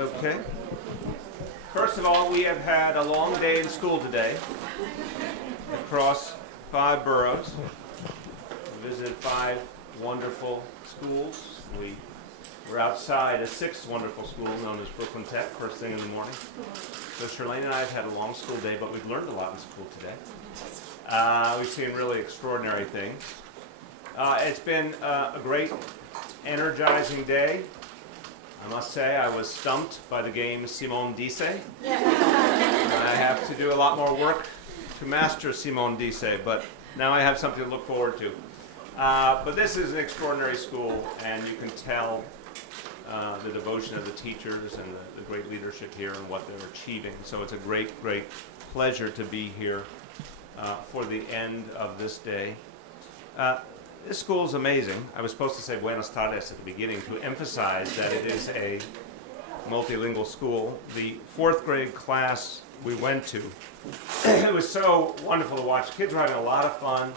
Okay. First of all, we have had a long day in school today across 5 boroughs. We visited 5 wonderful schools. We were outside a 6th wonderful school known as Brooklyn Tech, first thing in the morning. So Charlene and I have had a long school day, but we've learned a lot in school today. We've seen really extraordinary things. It's been a great, energizing day. I must say I was stumped by the game Simone Dice. And I have to do a lot more work to master Simone Dice, but now I have something to look forward to. But this is an extraordinary school, and you can tell the devotion of the teachers and the great leadership here and what they're achieving. So it's a great, great pleasure to be here for the end of this day. This school is amazing. I was supposed to say Buenos Tardes at the beginning to emphasize that it is a multilingual school. The 4th grade class we went to, it was so wonderful to watch. Kids were having a lot of fun.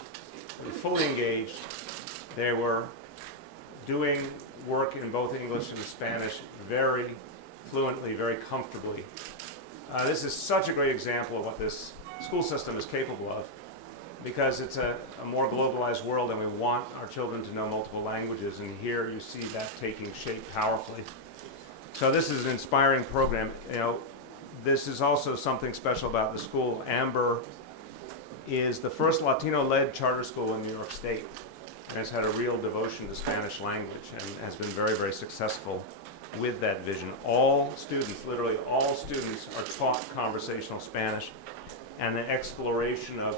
They were fully engaged. They were doing work in both English and Spanish very fluently, very comfortably. This is such a great example of what this school system is capable of, because it's a more globalized world and we want our children to know multiple languages, and here you see that taking shape powerfully. So this is an inspiring program. You know, this is also something special about the school. Amber is the first Latino-led charter school in New York State, and has had a real devotion to Spanish language and has been very, very successful with that vision. All students, literally all students, are taught conversational Spanish and an exploration of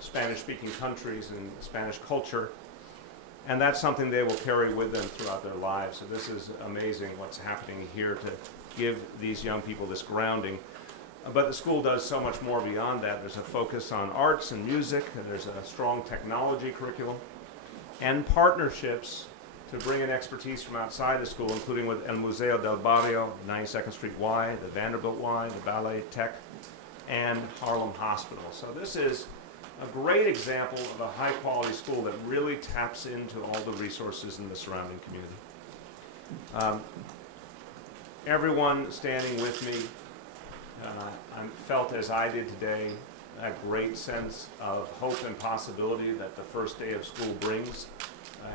Spanish-speaking countries and Spanish culture, and that's something they will carry with them throughout their lives. So this is amazing what's happening here to give these young people this grounding. But the school does so much more beyond that. There's a focus on arts and music, and there's a strong technology curriculum, and partnerships to bring in expertise from outside the school, including with El Museo del Barrio, 92nd Street Y, the Vanderbilt Y, the Ballet Tech, and Harlem Hospital. So this is a great example of a high-quality school that really taps into all the resources in the surrounding community. Everyone standing with me felt, as I did today, a great sense of hope and possibility that the first day of school brings.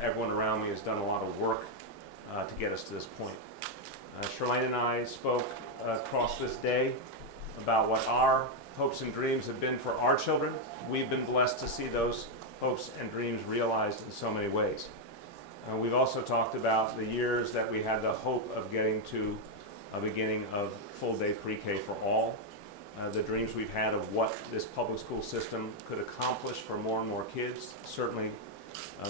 Everyone around me has done a lot of work to get us to this point. Charlene and I spoke across this day about what our hopes and dreams have been for our children. We've been blessed to see those hopes and dreams realized in so many ways. We've also talked about the years that we had the hope of getting to a beginning of full-day pre-K for all. The dreams we've had of what this public school system could accomplish for more and more kids, certainly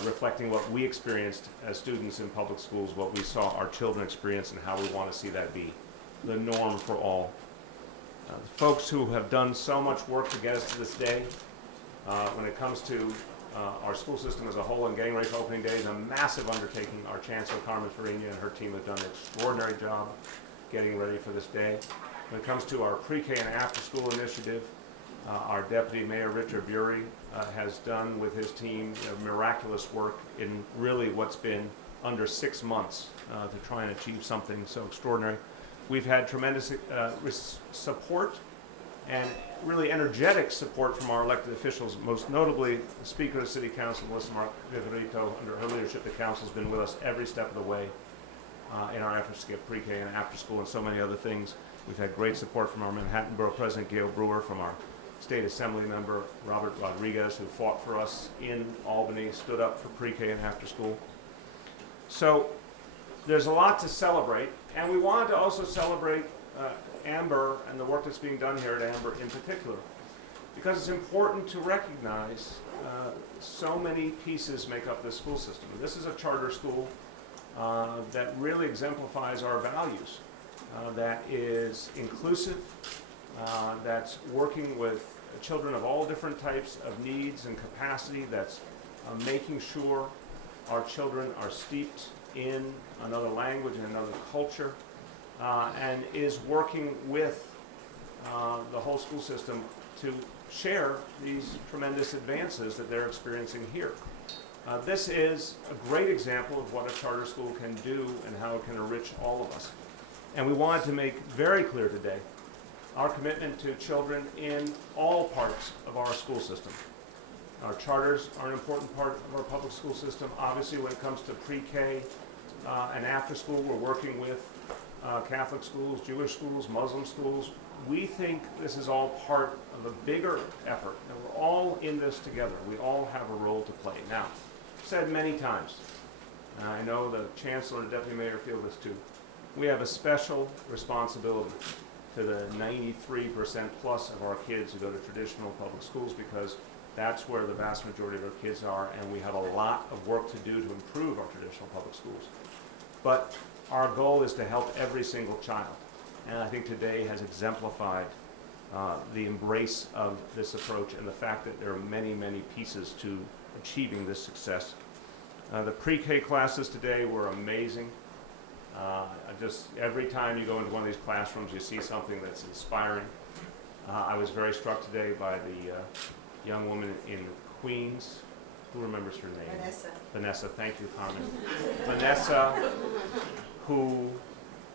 reflecting what we experienced as students in public schools, what we saw our children experience, and how we want to see that be the norm for all. The folks who have done so much work to get us to this day, when it comes to our school system as a whole, and getting ready for opening day is a massive undertaking. Our Chancellor, Carmen Farina, and her team have done an extraordinary job getting ready for this day. When it comes to our pre-K and after-school initiative, our Deputy Mayor, Richard Bury, has done with his team miraculous work in really what's been under 6 months to try and achieve something so extraordinary. We've had tremendous support and really energetic support from our elected officials, most notably the Speaker of the City Council, Melissa Margarito. Under her leadership, the council has been with us every step of the way in our efforts to get pre-K and after school and so many other things. We've had great support from our Manhattan Borough President, Gail Brewer, from our State Assembly member, Robert Rodriguez, who fought for us in Albany, stood up for pre-K and after school. So there's a lot to celebrate, and we wanted to also celebrate Amber and the work that's being done here at Amber in particular, because it's important to recognize so many pieces make up this school system. This is a charter school that really exemplifies our values, that is inclusive, that's working with children of all different types of needs and capacity, that's making sure our children are steeped in another language and another culture, and is working with the whole school system to share these tremendous advances that they're experiencing here. This is a great example of what a charter school can do and how it can enrich all of us. And we wanted to make very clear today our commitment to children in all parts of our school system. Our charters are an important part of our public school system. Obviously, when it comes to pre-K and after school, we're working with Catholic schools, Jewish schools, Muslim schools. We think this is all part of a bigger effort, and we're all in this together. We all have a role to play. Now, I've said many times, and I know the Chancellor and Deputy Mayor feel this too, we have a special responsibility to the 93% plus of our kids who go to traditional public schools, because that's where the vast majority of our kids are, and we have a lot of work to do to improve our traditional public schools. But our goal is to help every single child, and I think today has exemplified the embrace of this approach and the fact that there are many, many pieces to achieving this success. The pre-K classes today were amazing. Every time you go into one of these classrooms, you see something that's inspiring. I was very struck today by the young woman in Queens. Who remembers her name? Vanessa. Vanessa, thank you, Carmen. Vanessa, who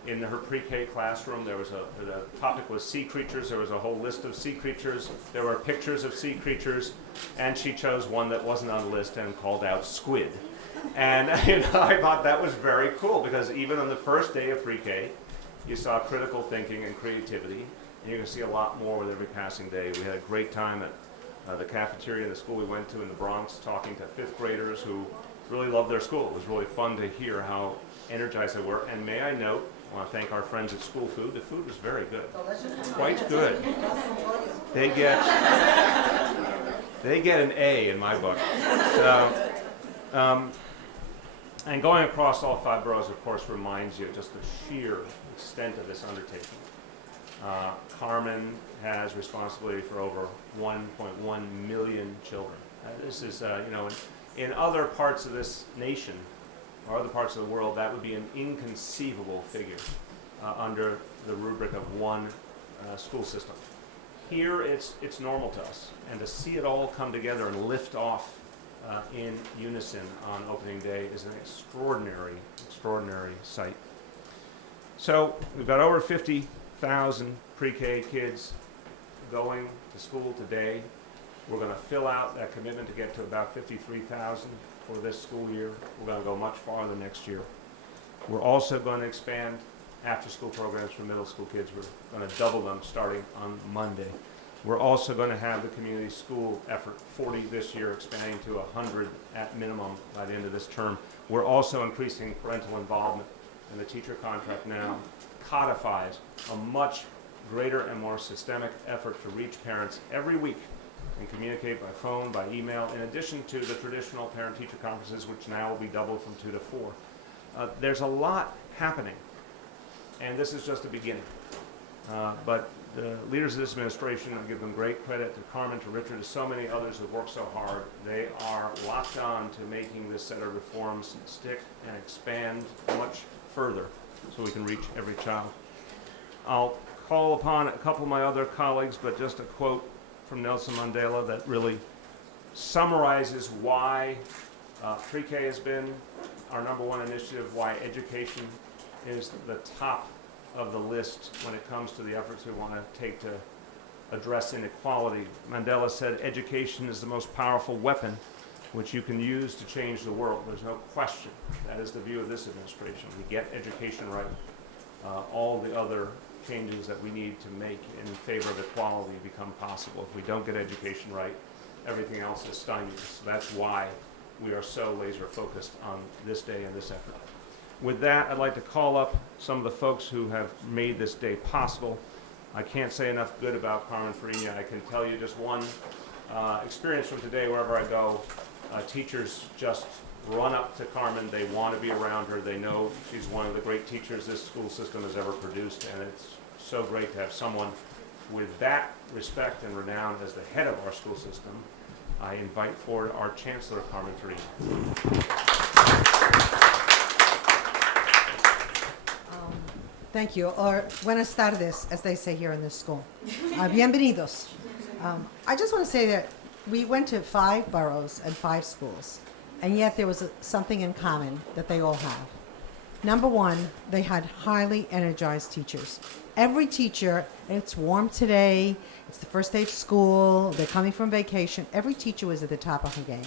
in her pre-K classroom, the topic was sea creatures. There was a whole list of sea creatures. There were pictures of sea creatures, and she chose one that wasn't on the list and called out squid. And I thought that was very cool, because even on the first day of pre-K, you saw critical thinking and creativity, and you're going to see a lot more with every passing day. We had a great time at the cafeteria in the school we went to in the Bronx, talking to fifth graders who really loved their school. It was really fun to hear how energized they were. And may I note, I want to thank our friends at School Food. The food was very good, quite good. They get an A in my book. So, and going across all 5 boroughs, of course, reminds you just the sheer extent of this undertaking. Carmen has responsibility for over 1.1 million children. This is, in other parts of this nation or other parts of the world, that would be an inconceivable figure under the rubric of one school system. Here, it's normal to us, and to see it all come together and lift off in unison on opening day is an extraordinary, extraordinary sight. So we've got over 50,000 pre-K kids going to school today. We're going to fill out that commitment to get to about 53,000 for this school year. We're going to go much farther next year. We're also going to expand after-school programs for middle school kids. We're going to double them starting on Monday. We're also going to have the community school effort, 40 this year, expanding to 100 at minimum by the end of this term. We're also increasing parental involvement, and the teacher contract now codifies a much greater and more systemic effort to reach parents every week and communicate by phone, by email, in addition to the traditional parent-teacher conferences, which now will be doubled from 2 to 4. There's a lot happening, and this is just the beginning. But the leaders of this administration, I give them great credit, to Carmen, to Richard, to so many others who have worked so hard. They are locked on to making this set of reforms stick and expand much further so we can reach every child. I'll call upon a couple of my other colleagues, but just a quote from Nelson Mandela that really summarizes why pre-K has been our #1 initiative, why education is the top of the list when it comes to the efforts we want to take to address inequality. Mandela said, "Education is the most powerful weapon which you can use to change the world." There's no question. That is the view of this administration. We get education right. All the other changes that we need to make in favor of equality become possible. If we don't get education right, everything else is stymied. So that's why we are so laser focused on this day and this effort. With that, I'd like to call up some of the folks who have made this day possible. I can't say enough good about Carmen Farina. I can tell you just one experience from today. Wherever I go, teachers just run up to Carmen. They want to be around her. They know she's one of the great teachers this school system has ever produced, and it's so great to have someone with that respect and renown as the head of our school system. I invite forward our Chancellor, Carmen Farina. Thank you, or buenas tardes, as they say here in this school. Bienvenidos. I just want to say that we went to 5 boroughs and 5 schools, and yet there was something in common that they all have. Number one, they had highly energized teachers. Every teacher, it's warm today, it's the first day of school, they're coming from vacation. Every teacher was at the top of her game.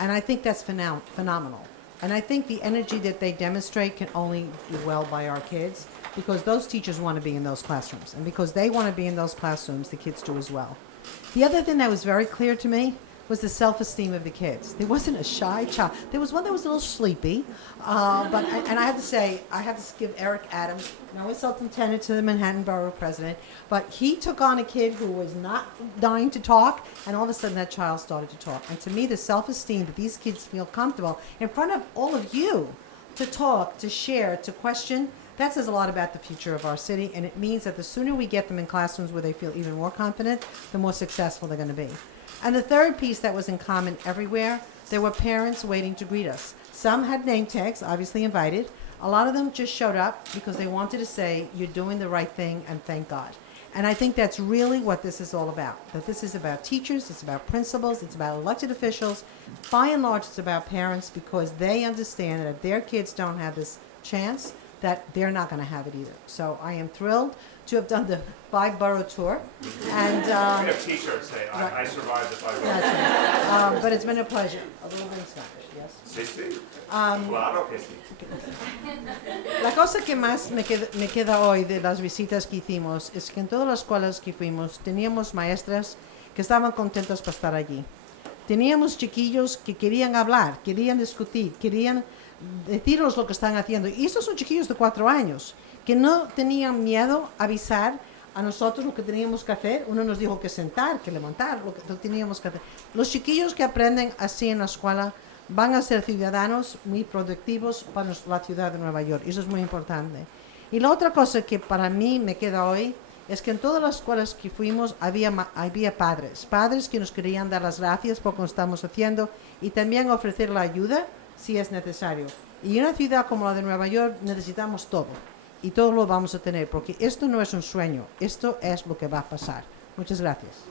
And I think that's phenomenal. And I think the energy that they demonstrate can only do well by our kids, because those teachers want to be in those classrooms. And because they want to be in those classrooms, the kids do as well. The other thing that was very clear to me was the self-esteem of the kids. There wasn't a shy child. There was one that was a little sleepy, and I have to give Eric Adams, no insult intended to the Manhattan Borough President, but he took on a kid who was not dying to talk, and all of a sudden that child started to talk. And to me, the self-esteem that these kids feel comfortable in front of all of you to talk, to share, to question, that says a lot about the future of our city, and it means that the sooner we get them in classrooms where they feel even more confident, the more successful they're going to be. And the third piece that was in common everywhere, there were parents waiting to greet us. Some had name tags, obviously invited. A lot of them just showed up because they wanted to say, you're doing the right thing and thank God. And I think that's really what this is all about. That this is about teachers, it's about principals, it's about elected officials. By and large, it's about parents, because they understand that if their kids don't have this chance, that they're not going to have it either. So I am thrilled to have done the 5-borough tour. And We have t-shirts saying, I survived the 5 that's borough. right. But it's been a pleasure. A little bit in Spanish, yes? Sí, sí. Claro que sí. La cosa que más me queda hoy de las visitas que hicimos es que en todas las escuelas que fuimos teníamos maestras que estaban contentas para estar allí. Teníamos chiquillos que querían hablar, querían discutir, querían decirnos lo que están haciendo. Y estos son chiquillos de 4 años que no tenían miedo a avisar a nosotros lo que teníamos que hacer. Uno nos dijo que sentar, que levantar, lo que teníamos que hacer. Los chiquillos que aprenden así en la escuela van a ser ciudadanos muy productivos para la ciudad de Nueva York. Eso es muy importante. Y la otra cosa que para mí me queda hoy es que en todas las escuelas que fuimos había padres que nos querían dar las gracias por lo que estamos haciendo y también ofrecer la ayuda si es necesario. Y en una ciudad como la de Nueva York necesitamos todo. Y todo lo vamos a tener, porque esto no es un sueño, esto es lo que va a pasar. Muchas gracias.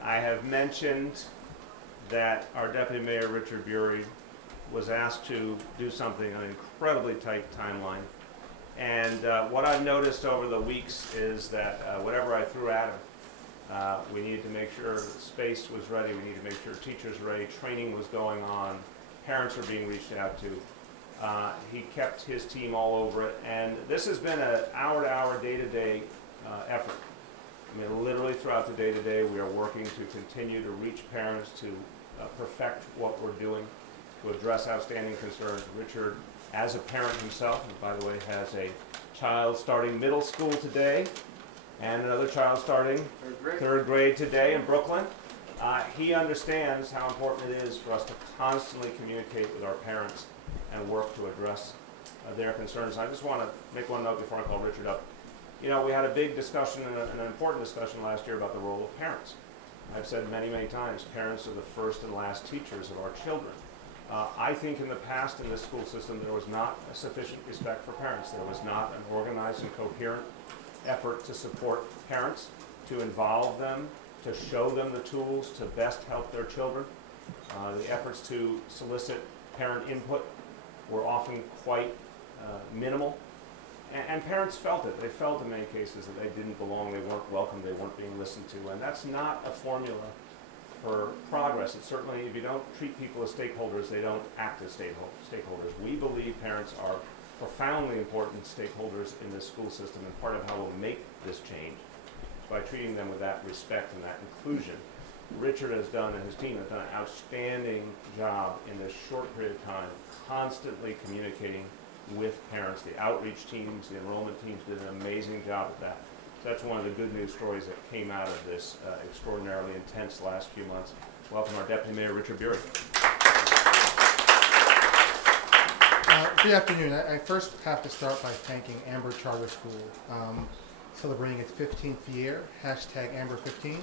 I have mentioned that our Deputy Mayor, Richard Bury, was asked to do something on an incredibly tight timeline. And what I've noticed over the weeks is that whatever I threw at him, we needed to make sure space was ready, we needed to make sure teachers were ready, training was going on, parents were being reached out to. He kept his team all over it, and this has been an hour-to-hour, day-to-day effort. I mean, literally throughout the day-to-day, we are working to continue to reach parents, to perfect what we're doing, to address outstanding concerns. Richard, as a parent himself, and by the way, has a child starting middle school today, and another child starting third grade today in Brooklyn. He understands how important it is for us to constantly communicate with our parents and work to address their concerns. I just want to make one note before I call Richard up. You know, we had a big discussion and an important discussion last year about the role of parents. I've said many, many times, parents are the first and last teachers of our children. I think in the past in this school system there was not a sufficient respect for parents. There was not an organized and coherent effort to support parents, to involve them, to show them the tools to best help their children. The efforts to solicit parent input were often quite minimal. And parents felt it. They felt in many cases that they didn't belong, they weren't welcome, they weren't being listened to. And that's not a formula for progress. It's certainly, if you don't treat people as stakeholders, they don't act as stakeholders. We believe parents are profoundly important stakeholders in this school system, and part of how we'll make this change is by treating them with that respect and that inclusion. Richard has done, and his team have done an outstanding job in this short period of time, constantly communicating with parents. The outreach teams, the enrollment teams did an amazing job at that. So that's one of the good news stories that came out of this extraordinarily intense last few months. Welcome our Deputy Mayor, Richard Bury. Good afternoon. I first have to start by thanking Amber Charter School, celebrating its 15th year, hashtag Amber15.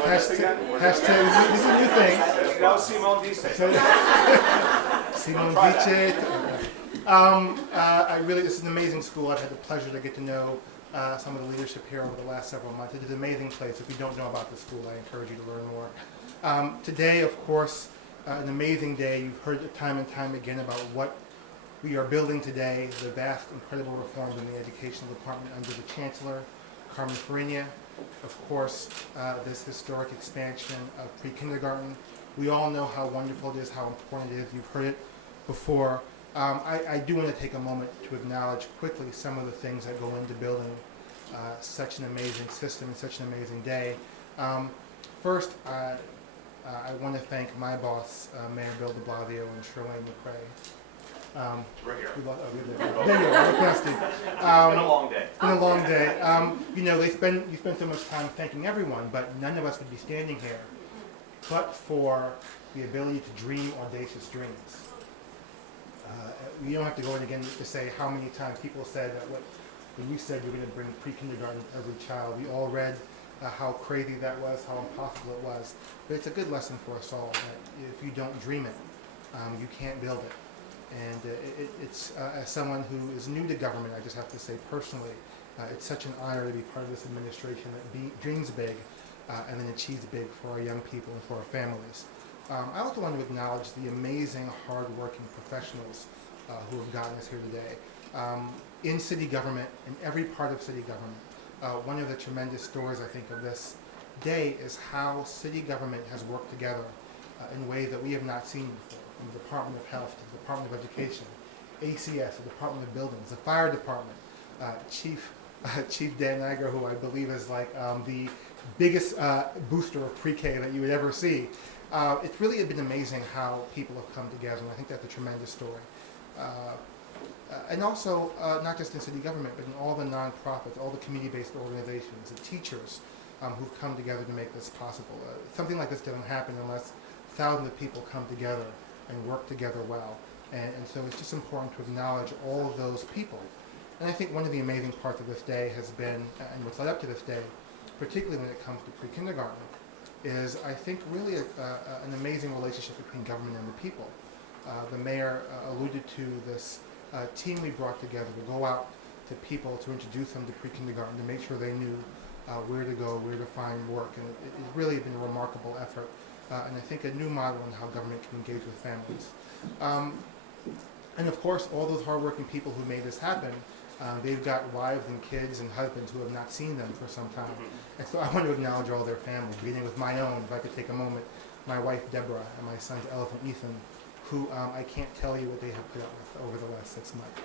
Hashtag, this is a new thing. No, Simone dice. Simone dice. This is an amazing school. I've had the pleasure to get to know some of the leadership here over the last several months. It is an amazing place. If you don't know about the school, I encourage you to learn more. Today, of course, an amazing day. You've heard it time and time again about what we are building today, the vast, incredible reforms in the educational department under the Chancellor, Carmen Fariña. Of course, this historic expansion of pre-kindergarten. We all know how wonderful it is, how important it is. You've heard it before. I do want to take a moment to acknowledge quickly some of the things that go into building such an amazing system and such an amazing day. First, I want to thank my boss, Mayor Bill de Blasio and Shirley McRae. We're here. There you are, requested. It's been a long day. It's been a long day. You know, you spend so much time thanking everyone, but none of us would be standing here but for the ability to dream audacious dreams. You don't have to go in again to say how many times people said that when you said you're going to bring pre-kindergarten to every child. We all read how crazy that was, how impossible it was. But it's a good lesson for us all that if you don't dream it, you can't build it. And it's as someone who is new to government, I just have to say personally, it's such an honor to be part of this administration that dreams big and then achieves big for our young people and for our families. I also want to acknowledge the amazing, hard-working professionals who have gotten us here today. In city government, in every part of city government, one of the tremendous stories, I think, of this day is how city government has worked together in ways that we have not seen before. From the Department of Health to the Department of Education, ACS, the Department of Buildings, the Fire Department, Chief Dan Niagara, who I believe is like the biggest booster of pre-K that you would ever see. It's really been amazing how people have come together, and I think that's a tremendous story. And also, not just in city government, but in all the nonprofits, all the community-based organizations, the teachers who've come together to make this possible. Something like this doesn't happen unless thousands of people come together and work together well. And so it's just important to acknowledge all of those people. And I think one of the amazing parts of this day has been, and what's led up to this day, particularly when it comes to pre-kindergarten, is I think really an amazing relationship between government and the people. The mayor alluded to this team we brought together to go out to people to introduce them to pre-kindergarten, to make sure they knew where to go, where to find work. And it's really been a remarkable effort. And I think a new model on how government can engage with families. And of course, all those hardworking people who made this happen, they've got wives and kids and husbands who have not seen them for some time. And so I want to acknowledge all their families, beginning with my own, if I could take a moment, my wife Deborah and my sons Elephant Ethan, who I can't tell you what they have put up with over the last 6 months.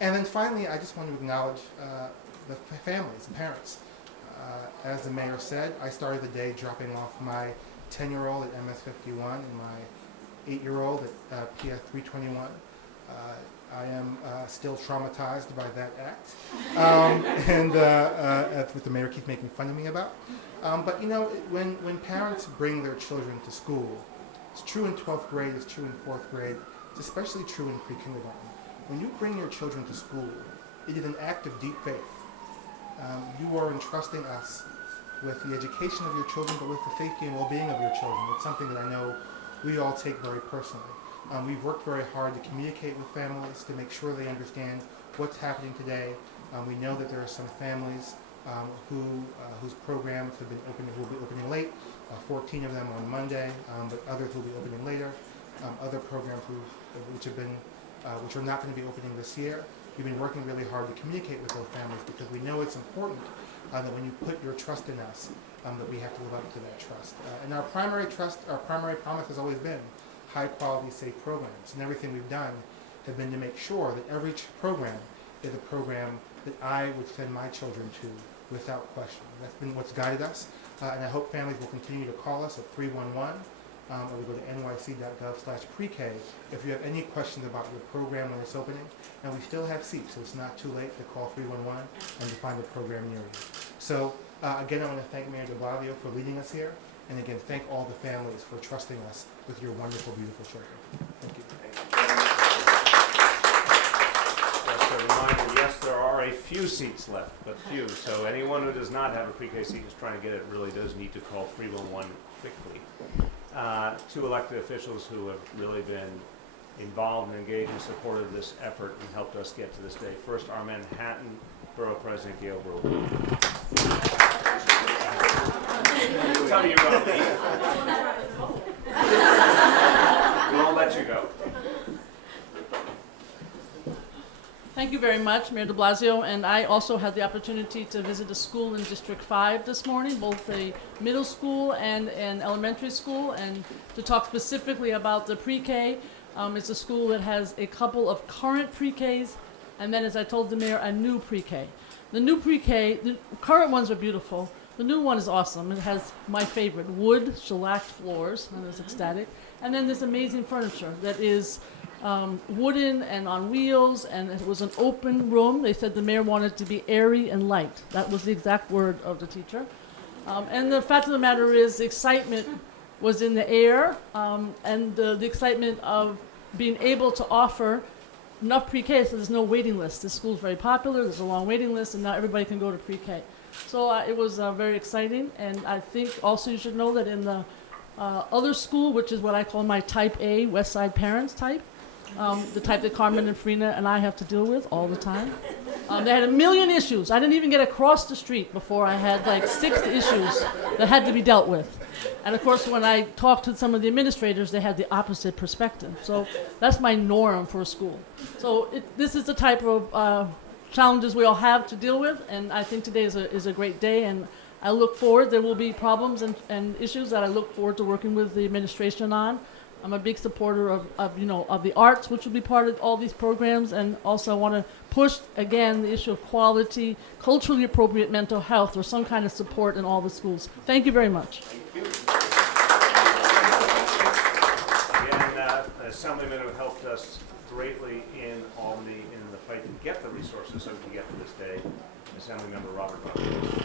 And then finally, I just want to acknowledge the families, the parents. As the mayor said, I started the day dropping off my 10-year-old at MS-51 and my 8-year-old at PS-321. I am still traumatized by that act, and that's what the mayor keeps making fun of me about. But you know, when parents bring their children to school, it's true in 12th grade, it's true in 4th grade, it's especially true in pre-kindergarten. When you bring your children to school, it is an act of deep faith. You are entrusting us with the education of your children, but with the safety and well-being of your children. It's something that I know we all take very personally. We've worked very hard to communicate with families to make sure they understand what's happening today. We know that there are some families whose programs have been opening, who will be opening late, 14 of them on Monday, but others will be opening later. Other programs which are not going to be opening this year. We've been working really hard to communicate with those families because we know it's important that when you put your trust in us, that we have to live up to that trust. And our primary promise has always been high quality, safe programs. And everything we've done has been to make sure that every program is a program that I would send my children to without question. That's been what's guided us. And I hope families will continue to call us at 311 or go to nyc.gov/pre-K if you have any questions about your program when it's opening. And we still have seats, so it's not too late to call 311 and to find a program near you. So again, I want to thank Mayor de Blasio for leading us here. And again, thank all the families for trusting us with your wonderful, beautiful children. Thank you. Just a reminder, yes, there are a few seats left, but few. So anyone who does not have a pre-K seat is trying to get it really does need to call 311 quickly. Two elected officials who have really been involved and engaged and supported this effort and helped us get to this day. First, our Manhattan Borough President Gail Brewer. Tell you about me. We'll let you go. Thank you very much, Mayor de Blasio, and I also had the opportunity to visit a school in District 5 this morning, both a middle school and an elementary school, and to talk specifically about the pre-K. It's a school that has a couple of current pre-Ks, and then, as I told the mayor, a new pre-K. The new pre-K, the current ones are beautiful. The new one is awesome. It has my favorite, wood shellacked floors, and it's ecstatic. And then this amazing furniture that is wooden and on wheels, and it was an open room. They said the mayor wanted it to be airy and light. That was the exact word of the teacher. And the fact of the matter is, the excitement was in the air, and the excitement of being able to offer enough pre-K so there's no waiting list. This school's very popular, there's a long waiting list, and now everybody can go to pre-K. So it was very exciting, and I think also you should know that in the other school, which is what I call my type A, West Side parents type, the type that Carmen and Frina and I have to deal with all the time. They had a million issues. I didn't even get across the street before I had like 6 issues that had to be dealt with. And of course, when I talked to some of the administrators, they had the opposite perspective. So that's my norm for a school. So this is the type of challenges we all have to deal with, and I think today is a great day, and I look forward. There will be problems and issues that I look forward to working with the administration on. I'm a big supporter of the arts, which will be part of all these programs, and also I want to push again the issue of quality, culturally appropriate mental health, or some kind of support in all the schools. Thank you very much. Thank you. Again, Assemblymen who helped us greatly in Albany in the fight to get the resources so we can get to this day. Assemblymember Robert Blasio.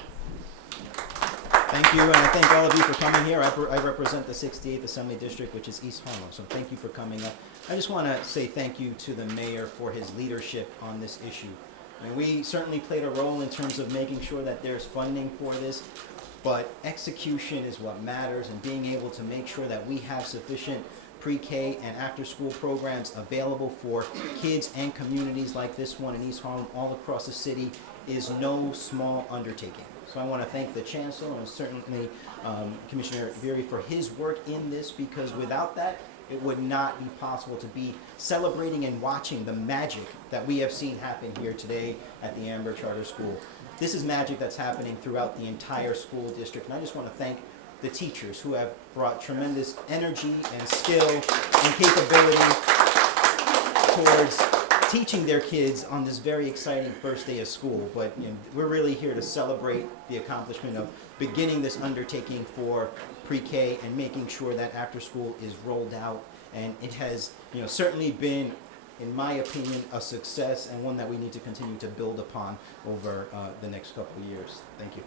Thank you, and I thank all of you for coming here. I represent the 68th Assembly District, which is East Harlem, so thank you for coming up. I just want to say thank you to the mayor for his leadership on this issue. I mean, we certainly played a role in terms of making sure that there's funding for this, but execution is what matters, and being able to make sure that we have sufficient pre-K and after-school programs available for kids and communities like this one in East Harlem all across the city is no small undertaking. So I want to thank the Chancellor and certainly Commissioner Veery for his work in this, because without that, it would not be possible to be celebrating and watching the magic that we have seen happen here today at the Amber Charter School. This is magic that's happening throughout the entire school district, and I just want to thank the teachers who have brought tremendous energy and skill and capability towards teaching their kids on this very exciting first day of school. But we're really here to celebrate the accomplishment of beginning this undertaking for pre-K and making sure that after school is rolled out. And it has certainly been, in my opinion, a success, and one that we need to continue to build upon over the next couple of years. Thank you.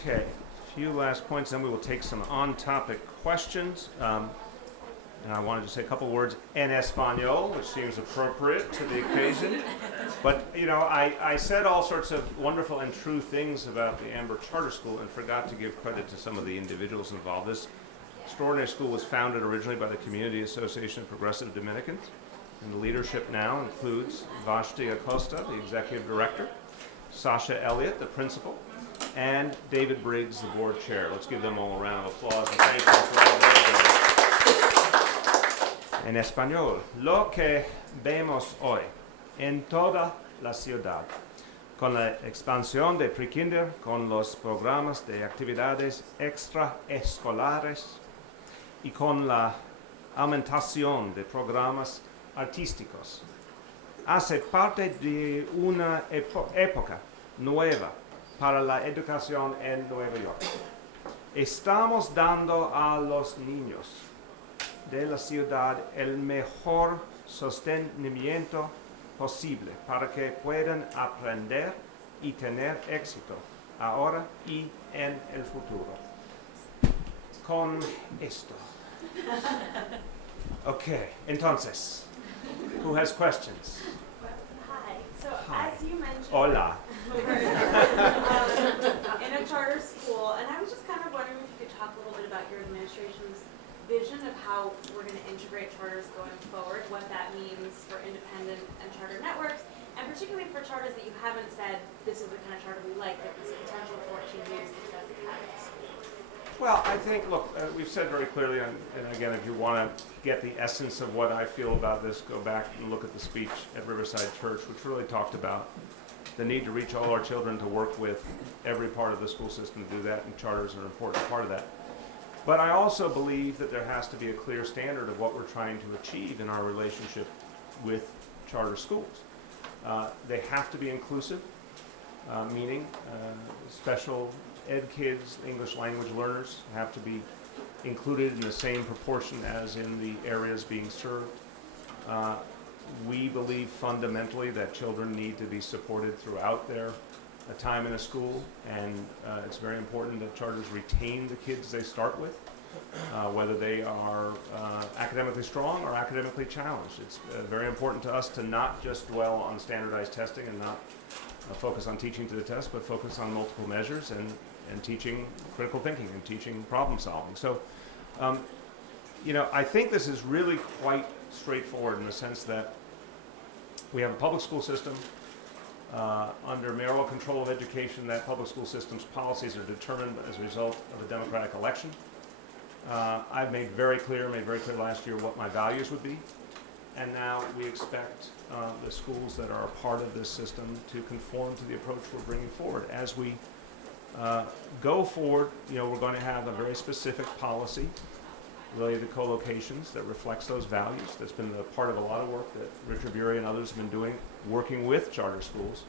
Okay, a few last points, then we will take some on-topic questions. And I wanted to say a couple words en español, which seems appropriate to the occasion. But, I said all sorts of wonderful and true things about the Amber Charter School and forgot to give credit to some of the individuals involved. This extraordinary school was founded originally by the Community Association of Progressive Dominicans, and the leadership now includes Vashti Acosta, the executive director, Sasha Elliott, the principal, and David Briggs, the board chair. Let's give them all a round of applause and thank them for all their work. En español, lo que vemos hoy en toda la ciudad, con la expansión de pre-kinder, con los programas de actividades extraescolares y con la aumentación de programas artísticos, hace parte de una época nueva para la educación en Nueva York. Estamos dando a los niños de la ciudad el mejor sostenimiento posible para que puedan aprender y tener éxito ahora y en el futuro. Con esto. Okay, entonces, who has questions? Hi. So Hi. as you mentioned, Hola. in a charter school, and I was just kind of wondering if you could talk a little bit about your administration's vision of how we're going to integrate charters going forward, what that means for independent and charter networks, and particularly for charters that you haven't said this is the kind of charter we like, that this potential for achieving success academies? Well, I think, look, we've said very clearly, and again, if you want to get the essence of what I feel about this, go back and look at the speech at Riverside Church, which really talked about the need to reach all our children, to work with every part of the school system to do that, and charters are an important part of that. But I also believe that there has to be a clear standard of what we're trying to achieve in our relationship with charter schools. They have to be inclusive, meaning special ed kids, English language learners have to be included in the same proportion as in the areas being served. We believe fundamentally that children need to be supported throughout their time in a school, and it's very important that charters retain the kids they start with, whether they are academically strong or academically challenged. It's very important to us to not just dwell on standardized testing and not focus on teaching to the test, but focus on multiple measures and teaching critical thinking and teaching problem solving. So, I think this is really quite straightforward in the sense that we have a public school system. Under mayoral control of education, that public school system's policies are determined as a result of a democratic election. I've made very clear last year what my values would be. And now we expect the schools that are a part of this system to conform to the approach we're bringing forward. As we go forward, we're going to have a very specific policy related to co-locations that reflects those values. That's been a part of a lot of work that Richard Bury and others have been doing, working with charter schools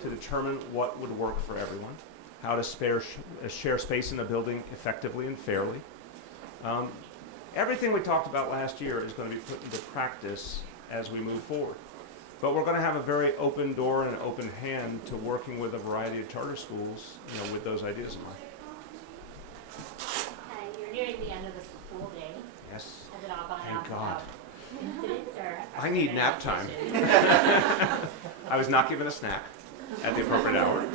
to determine what would work for everyone, how to share space in a building effectively and fairly. Everything we talked about last year is going to be put into practice as we move forward. But we're going to have a very open door and an open hand to working with a variety of charter schools, with those ideas in mind. Hi, you're nearing the end of the school day. Yes. Has it all gone Thank off God. without incidents or? I need nap time. I was not given a snack at the appropriate hour.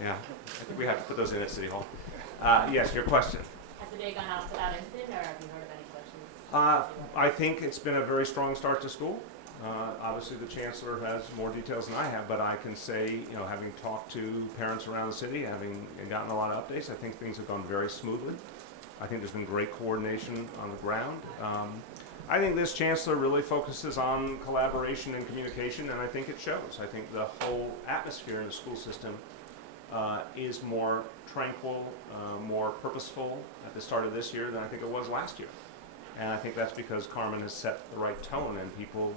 Yeah, I think we have to put those in at City Hall. Yes, your question. Has the day gone off without incident, or have you heard of any questions? I think it's been a very strong start to school. Obviously, the chancellor has more details than I have, but I can say, having talked to parents around the city, having gotten a lot of updates, I think things have gone very smoothly. I think there's been great coordination on the ground. I think this chancellor really focuses on collaboration and communication, and I think it shows. I think the whole atmosphere in the school system is more tranquil, more purposeful at the start of this year than I think it was last year. And I think that's because Carmen has set the right tone and people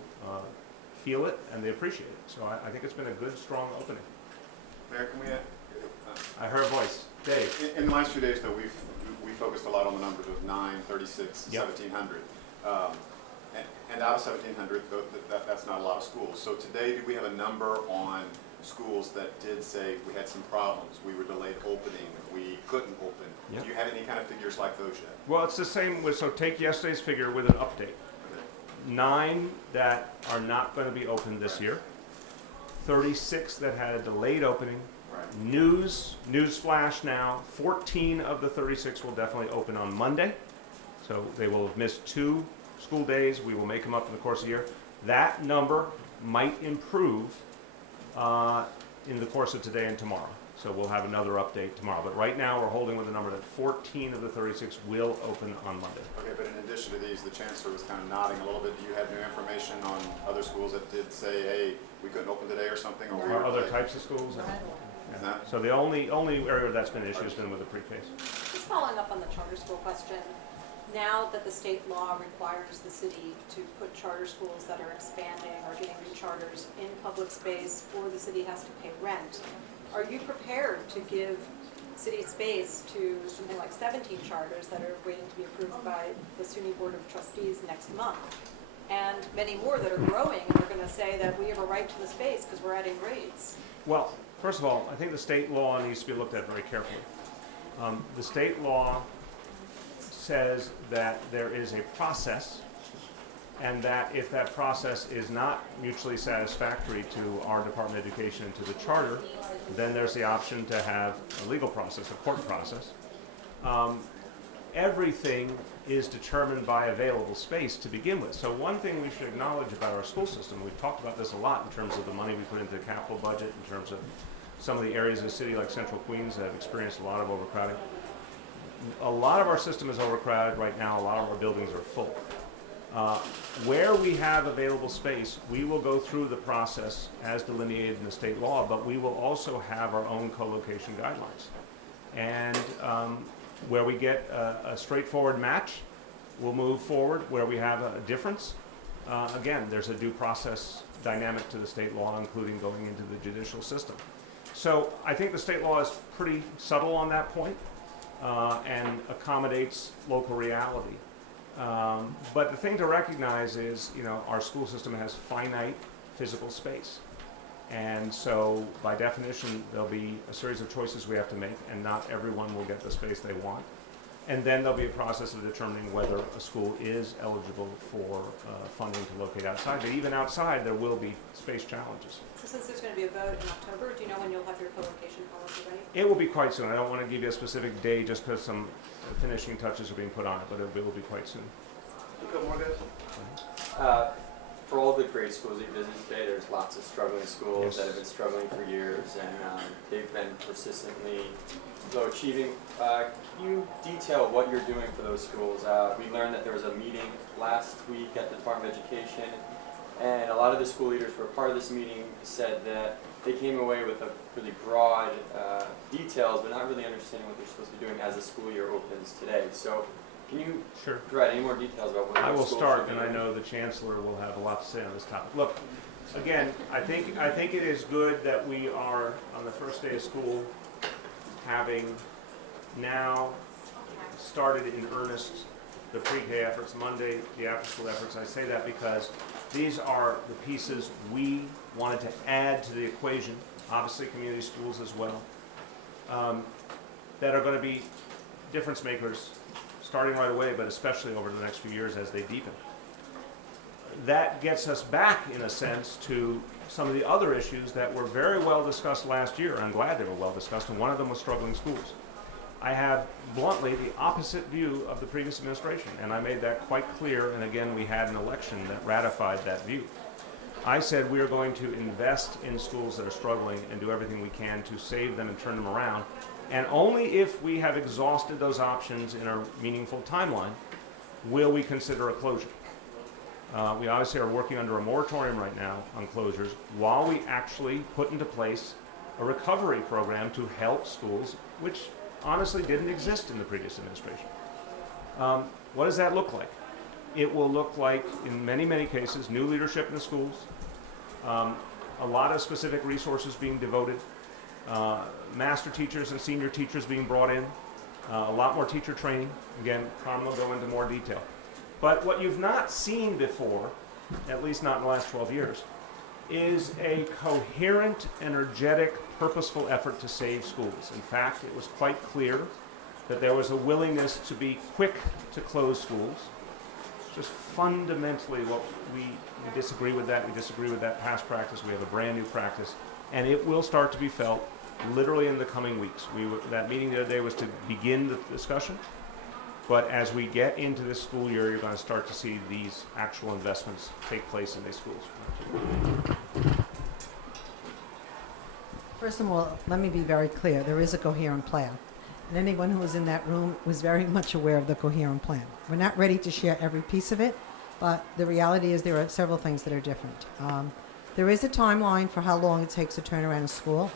feel it and they appreciate it. So I think it's been a good, strong opening. Mayor, can we I heard a voice. Dave. in the last few days, though, we focused a lot on the numbers of 9, 36, Yep. 1,700. And out of 1,700, that's not a lot of schools. So today, do we have a number on schools that did say we had some problems, we were delayed opening, we couldn't open? Yep. Do you have any kind of figures like those yet? Well, it's the same so take yesterday's figure with an update. 9 that are not going to be open this year. 36 that had a delayed opening. Right. News flash now, 14 of the 36 will definitely open on Monday. So they will have missed 2 school days. We will make them up in the course of the year. That number might improve in the course of today and tomorrow. So we'll have another update tomorrow. But right now we're holding with the number that 14 of the 36 will open on Monday. Okay, but in addition to these, the chancellor was kind of nodding a little bit. Do you have new information on other schools that did say, hey, we couldn't open today or something? Or we were Other delayed? types of schools? Is that? So the only area that's been an issue has been with the pre-Ks. Just following up on the charter school question, now that the state law requires the city to put charter schools that are expanding or getting new charters in public space, or the city has to pay rent, are you prepared to give city space to something like 17 charters that are waiting to be approved by the SUNY Board of Trustees next month? And many more that are growing, and they're going to say that we have a right to the space because we're adding grades. Well, first of all, I think the state law needs to be looked at very carefully. The state law says that there is a process, and that if that process is not mutually satisfactory to our Department of Education and to the charter, then there's the option to have a legal process, a court process. everything is determined by available space to begin with. So one thing we should acknowledge about our school system, we've talked about this a lot in terms of the money we put into the capital budget, in terms of some of the areas of the city like Central Queens that have experienced a lot of overcrowding. A lot of our system is overcrowded right now. A lot of our buildings are full. Where we have available space, we will go through the process as delineated in the state law, but we will also have our own co-location guidelines. And where we get a straightforward match, we'll move forward. Where we have a difference, again, there's a due process dynamic to the state law, including going into the judicial system. So I think the state law is pretty subtle on that point and accommodates local reality. But the thing to recognize is, our school system has finite physical space. And so, by definition, there'll be a series of choices we have to make, and not everyone will get the space they want. And then there'll be a process of determining whether a school is eligible for funding to locate outside. But even outside, there will be space challenges. So since there's going to be a vote in October, do you know when you'll have your co-location policy ready? It will be quite soon. I don't want to give you a specific day just because some finishing touches are being put on it, but it will be quite soon. Good morning, for all the great schools you visit today, there's lots of struggling schools Yes. that have been struggling for years, and they've been persistently low achieving. Can you detail what you're doing for those schools? We learned that there was a meeting last week at the Department of Education, and a lot of the school leaders who were part of this meeting said that they came away with a really broad details, but not really understanding what they're supposed to be doing as the school year opens today. So can you Sure. provide any more details about what I those will schools start, should be and I doing? know the Chancellor will have a lot to say on this topic. Look, again, I think it is good that we are, on the first day of school, having now started in earnest the pre-K efforts, Monday, the after-school efforts. I say that because these are the pieces we wanted to add to the equation, obviously community schools as well, that are going to be difference makers starting right away, but especially over the next few years as they deepen. That gets us back, in a sense, to some of the other issues that were very well discussed last year. I'm glad they were well discussed, and one of them was struggling schools. I have, bluntly, the opposite view of the previous administration, and I made that quite clear, and again, we had an election that ratified that view. I said we are going to invest in schools that are struggling and do everything we can to save them and turn them around. And only if we have exhausted those options in a meaningful timeline will we consider a closure. We obviously are working under a moratorium right now on closures while we actually put into place a recovery program to help schools, which honestly didn't exist in the previous administration. What does that look like? It will look like, in many, many cases, new leadership in the schools, a lot of specific resources being devoted, master teachers and senior teachers being brought in, a lot more teacher training. Again, Carmen will go into more detail. But what you've not seen before, at least not in the last 12 years, is a coherent, energetic, purposeful effort to save schools. In fact, it was quite clear that there was a willingness to be quick to close schools. Just fundamentally what we disagree with that. We disagree with that past practice. We have a brand new practice, and it will start to be felt literally in the coming weeks. That meeting the other day was to begin the discussion, but as we get into this school year, you're going to start to see these actual investments take place in these schools. First of all, let me be very clear. There is a coherent plan. And anyone who was in that room was very much aware of the coherent plan. We're not ready to share every piece of it, but the reality is there are several things that are different. There is a timeline for how long it takes to turn around a school,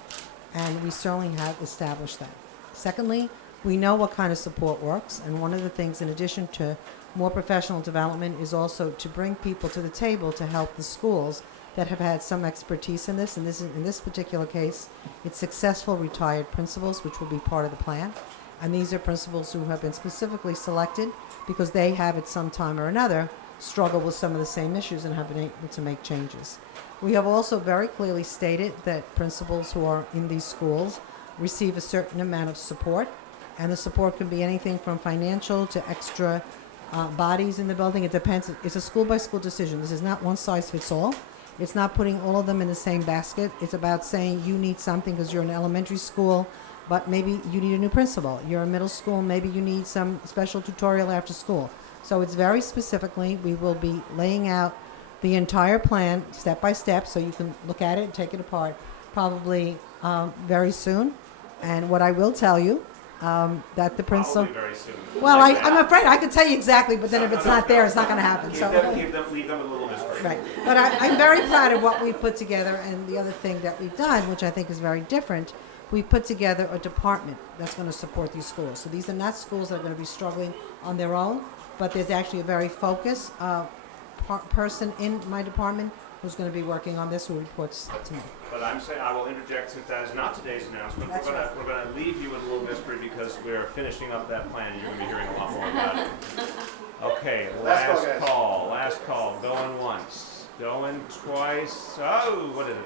and we certainly have established that. Secondly, we know what kind of support works, and one of the things, in addition to more professional development, is also to bring people to the table to help the schools that have had some expertise in this. And in this particular case, it's successful retired principals, which will be part of the plan. And these are principals who have been specifically selected because they have, at some time or another, struggled with some of the same issues and have been able to make changes. We have also very clearly stated that principals who are in these schools receive a certain amount of support, and the support can be anything from financial to extra bodies in the building. It depends. It's a school-by-school decision. This is not one size fits all. It's not putting all of them in the same basket. It's about saying you need something because you're an elementary school, but maybe you need a new principal. You're in middle school, maybe you need some special tutorial after school. So it's very specifically, we will be laying out the entire plan step by step so you can look at it and take it apart probably very soon. And what I will tell you, that the principal... Probably very soon. Well, Like I'm that. afraid I could tell you exactly, but then if it's not there, it's not going to happen. Leave So, them a little mystery. right. But I'm very proud of what we've put together. And the other thing that we've done, which I think is very different, we put together a department that's going to support these schools. So these are not schools that are going to be struggling on their own, but there's actually a very focused person in my department who's going to be working on this, who reports to me. But I'm saying, I will interject since that is not today's announcement. That's right. We're gonna leave you with a little mystery because we're finishing up that plan and you're gonna be hearing a lot more about it. Okay, Last call, guys. last call, going once, going twice, oh, what is it?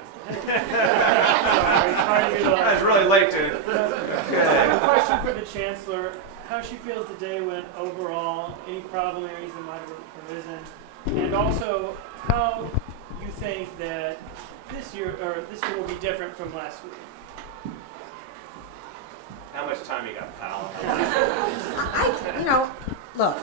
That's really late, dude. I have a question for the Chancellor. How she feels the day went overall, any problem areas that might have arisen, and also how you think that this year will be different from last week. How much time you got, pal? Look,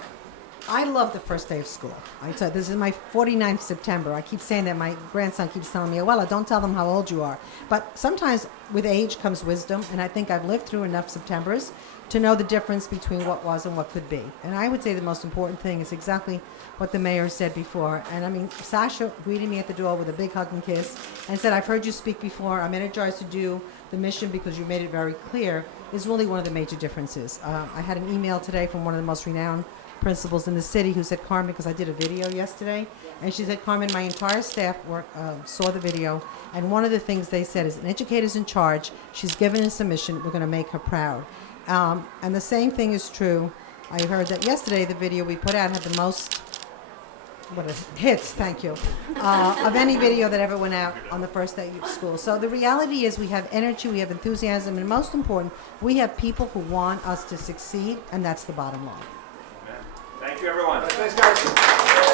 I love the first day of school. I tell you, this is my 49th September. I keep saying that. My grandson keeps telling me, "Well, don't tell them how old you are." But sometimes with age comes wisdom, and I think I've lived through enough Septembers to know the difference between what was and what could be. And I would say the most important thing is exactly what the mayor said before. And I mean, Sasha greeted me at the door with a big hug and kiss and said, "I've heard you speak before. I'm energized to do the mission because you made it very clear," is really one of the major differences. I had an email today from one of the most renowned principals in the city who said, "Carmen," because I did a video yesterday, and she said, "Carmen, my entire staff saw the video, and one of the things they said is an educator's in charge. She's given us a mission. We're going to make her proud." And the same thing is true. I heard that yesterday the video we put out had the most hits, thank you, of any video that ever went out on the first day of school. So the reality is we have energy, we have enthusiasm, and most important, we have people who want us to succeed, and that's the bottom line. Thank you, everyone. Thanks, guys.